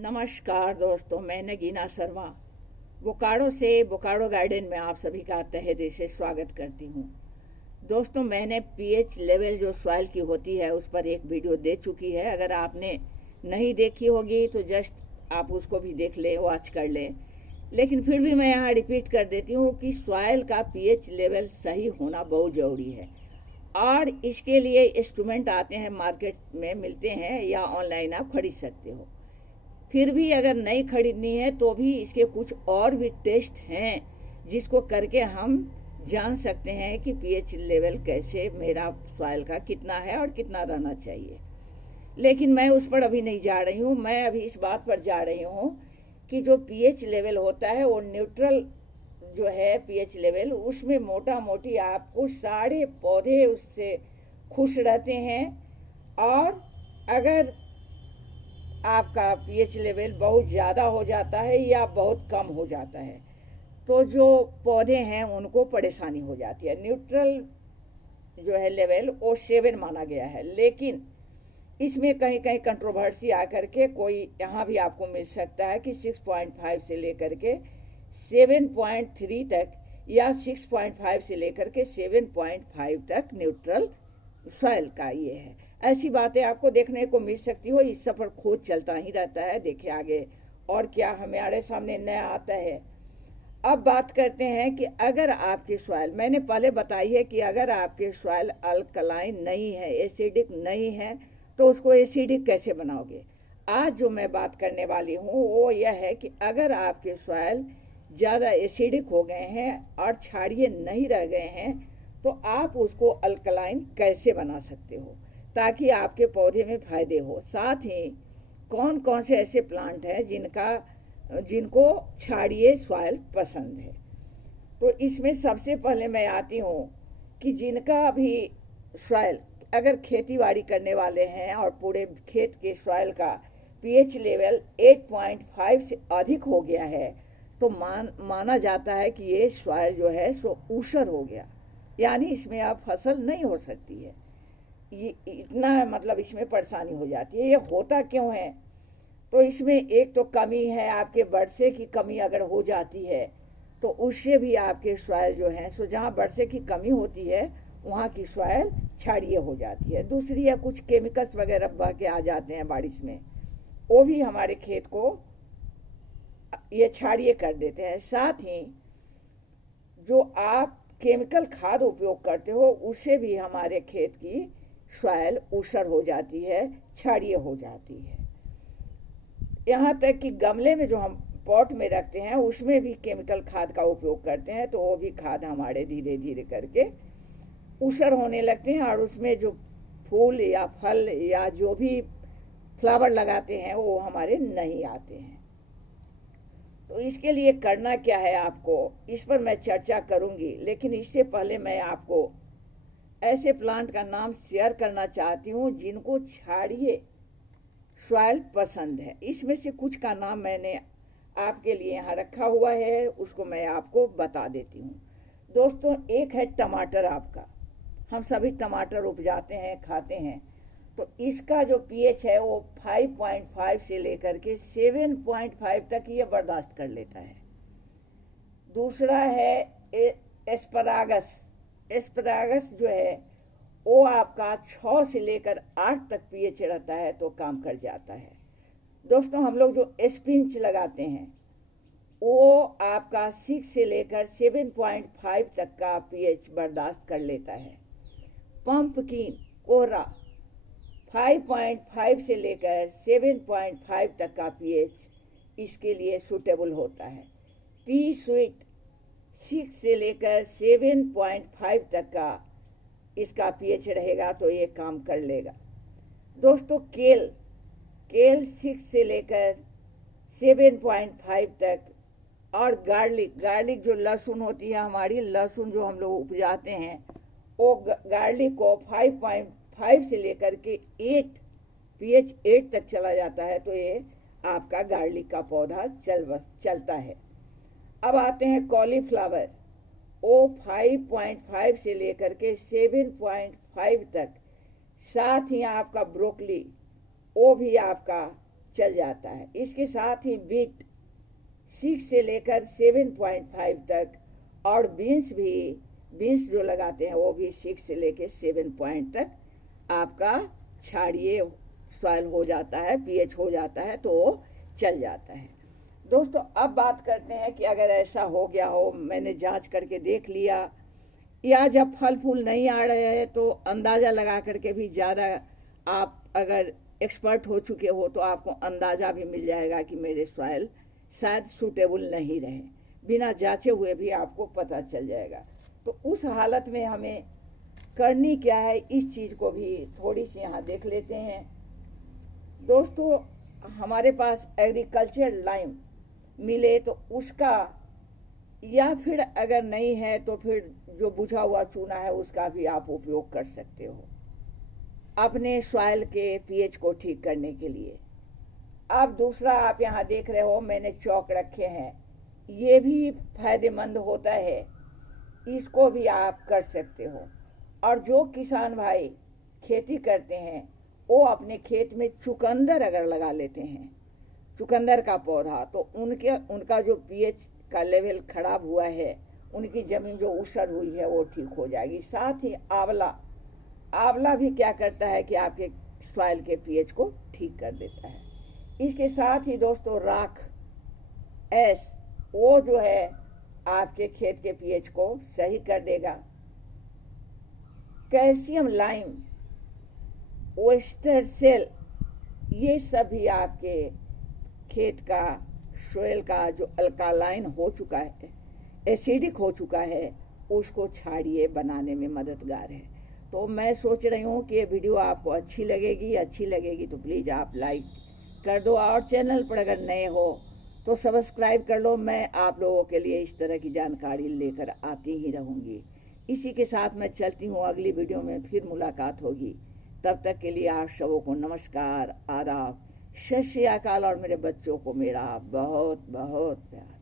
नमस्कार दोस्तों, मैं नगीना शर्मा बोकारो से बोकारो गार्डन में आप सभी का तहे दिल से स्वागत करती हूँ। दोस्तों, मैंने पीएच लेवल जो सॉइल की होती है उस पर एक वीडियो दे चुकी है। अगर आपने नहीं देखी होगी तो जस्ट आप उसको भी देख लें, वॉच कर लें। लेकिन फिर भी मैं यहाँ रिपीट कर देती हूँ कि सॉइल का पीएच लेवल सही होना बहुत ज़रूरी है और इसके लिए इंस्ट्रूमेंट आते हैं, मार्केट में मिलते हैं या ऑनलाइन आप खरीद सकते हो। फिर भी अगर नहीं खरीदनी है तो भी इसके कुछ और भी टेस्ट हैं जिसको करके हम जान सकते हैं कि पीएच लेवल कैसे मेरा सॉइल का कितना है और कितना रहना चाहिए। लेकिन मैं उस पर अभी नहीं जा रही हूँ। मैं अभी इस बात पर जा रही हूँ कि जो पीएच लेवल होता है वो न्यूट्रल जो है पीएच लेवल, उसमें मोटा मोटी आपको सारे पौधे उससे खुश रहते हैं। और अगर आपका पीएच लेवल बहुत ज़्यादा हो जाता है या बहुत कम हो जाता है तो जो पौधे हैं उनको परेशानी हो जाती है। न्यूट्रल जो है लेवल वो 7 माना गया है, लेकिन इसमें कहीं कहीं कंट्रोवर्सी आकर के कोई यहाँ भी आपको मिल सकता है कि 6.5 से लेकर के 7.3 तक या 6.5 से लेकर के 7.5 तक न्यूट्रल सॉइल का ये है। ऐसी बातें आपको देखने को मिल सकती हो। इस सफर खोज चलता ही रहता है। देखिए आगे और क्या हमारे सामने नया आता है। अब बात करते हैं कि अगर आपके सॉइल, मैंने पहले बताई है कि अगर आपके सॉइल अल्कलाइन नहीं है, एसिडिक नहीं है, तो उसको एसिडिक कैसे बनाओगे। आज जो मैं बात करने वाली हूँ वो यह है कि अगर आपके सॉइल ज़्यादा एसिडिक हो गए हैं और क्षारीय नहीं रह गए हैं तो आप उसको अल्कलाइन कैसे बना सकते हो ताकि आपके पौधे में फायदे हो। साथ ही कौन कौन से ऐसे प्लांट हैं जिनको क्षारीय सॉइल पसंद है। तो इसमें सबसे पहले मैं आती हूँ कि जिनका भी सॉइल, अगर खेती बाड़ी करने वाले हैं और पूरे खेत के सॉइल का पीएच लेवल 8.5 से अधिक हो गया है तो माना जाता है कि ये सॉइल जो है सो ऊसर हो गया, यानी इसमें अब फसल नहीं हो सकती है। ये इतना मतलब इसमें परेशानी हो जाती है। ये होता क्यों है? तो इसमें एक तो कमी है, आपके वर्षे की कमी अगर हो जाती है तो उससे भी आपके सॉइल जो है सो जहाँ वर्षे की कमी होती है वहाँ की सॉइल क्षारीय हो जाती है। दूसरी है कुछ केमिकल्स वगैरह बह के आ जाते हैं बारिश में, वो भी हमारे खेत को ये क्षारीय कर देते हैं। साथ ही जो आप केमिकल खाद उपयोग करते हो उससे भी हमारे खेत की सॉइल ऊसर हो जाती है, क्षारीय हो जाती है। यहाँ तक कि गमले में जो हम पॉट में रखते हैं उसमें भी केमिकल खाद का उपयोग करते हैं तो वो भी खाद हमारे धीरे धीरे करके ऊसर होने लगते हैं और उसमें जो फूल या फल या जो भी फ्लावर लगाते हैं वो हमारे नहीं आते हैं। तो इसके लिए करना क्या है आपको, इस पर मैं चर्चा करूंगी। लेकिन इससे पहले मैं आपको ऐसे प्लांट का नाम शेयर करना चाहती हूँ जिनको क्षारीय सॉइल पसंद है। इसमें से कुछ का नाम मैंने आपके लिए यहाँ रखा हुआ है, उसको मैं आपको बता देती हूँ। दोस्तों, एक है टमाटर। आपका, हम सभी टमाटर उपजाते हैं, खाते हैं। तो इसका जो पीएच है वो 5.5 से लेकर के 7.5 तक ये बर्दाश्त कर लेता है। दूसरा है एस्परागस। एस्परागस जो है वो आपका 6 से लेकर 8 तक पीएच रहता है तो काम कर जाता है। दोस्तों, हम लोग जो स्पिंच लगाते हैं वो आपका 6 से लेकर 7.5 तक का पीएच बर्दाश्त कर लेता है। पंपकिन, कोहरा, 5.5 से लेकर 7.5 तक का पीएच इसके लिए सूटेबल होता है। पी स्वीट 6 से लेकर 7.5 तक का इसका पीएच रहेगा तो ये काम कर लेगा। दोस्तों, केल 6 से लेकर 7.5 तक। और गार्लिक जो लहसुन होती है हमारी, लहसुन जो हम लोग उपजाते हैं वो गार्लिक को 5.5 से लेकर के 8 पीएच 8 तक चला जाता है तो ये आपका गार्लिक का पौधा चलता है। अब आते हैं कॉलीफ्लावर। वो 5.5 से लेकर के 7.5 तक। साथ ही आपका ब्रोकली, वो भी आपका चल जाता है। इसके साथ ही बीट 6 से लेकर 7.5 तक, और बीन्स जो लगाते हैं वो भी 6 से लेकर 7 पॉइंट तक आपका क्षारीय सॉइल हो जाता है, पीएच हो जाता है, तो चल जाता है। दोस्तों अब बात करते हैं कि अगर ऐसा हो गया हो, मैंने जांच करके देख लिया, या जब फल फूल नहीं आ रहे हैं तो अंदाज़ा लगा करके भी, ज़्यादा आप अगर एक्सपर्ट हो चुके हो तो आपको अंदाज़ा भी मिल जाएगा कि मेरे सॉइल शायद सूटेबल नहीं रहे, बिना जांचे हुए भी आपको पता चल जाएगा। तो उस हालत में हमें करनी क्या है, इस चीज़ को भी थोड़ी सी यहाँ देख लेते हैं। दोस्तों हमारे पास एग्रीकल्चर लाइम मिले तो उसका, या फिर अगर नहीं है तो फिर जो बुझा हुआ चूना है उसका भी आप उपयोग कर सकते हो अपने सॉइल के पीएच को ठीक करने के लिए। अब दूसरा आप यहाँ देख रहे हो मैंने चौक रखे हैं, ये भी फायदेमंद होता है, इसको भी आप कर सकते हो। और जो किसान भाई खेती करते हैं वो अपने खेत में चुकंदर अगर लगा लेते हैं, चुकंदर का पौधा, तो उनका जो पीएच का लेवल खराब हुआ है, उनकी ज़मीन जो ऊसर हुई है वो ठीक हो जाएगी। साथ ही आंवला भी क्या करता है कि आपके सॉइल के पीएच को ठीक कर देता है। इसके साथ ही दोस्तों राख एस, वो जो है आपके खेत के पीएच को सही कर देगा। कैल्शियम लाइम, ओएस्टर सेल, ये सभी आपके खेत का सोयल का जो अल्कालाइन हो चुका है, एसिडिक हो चुका है, उसको क्षारीय बनाने में मददगार है। तो मैं सोच रही हूँ कि ये वीडियो आपको अच्छी लगेगी तो प्लीज़ आप लाइक कर दो, और चैनल पर अगर नए हो तो सब्सक्राइब कर लो। मैं आप लोगों के लिए इस तरह की जानकारी लेकर आती ही रहूँगी। इसी के साथ मैं चलती हूँ, अगली वीडियो में फिर मुलाकात होगी। तब तक के लिए आप सबों को नमस्कार, आदाब, सत श्री अकाल, और मेरे बच्चों को मेरा बहुत बहुत प्यार।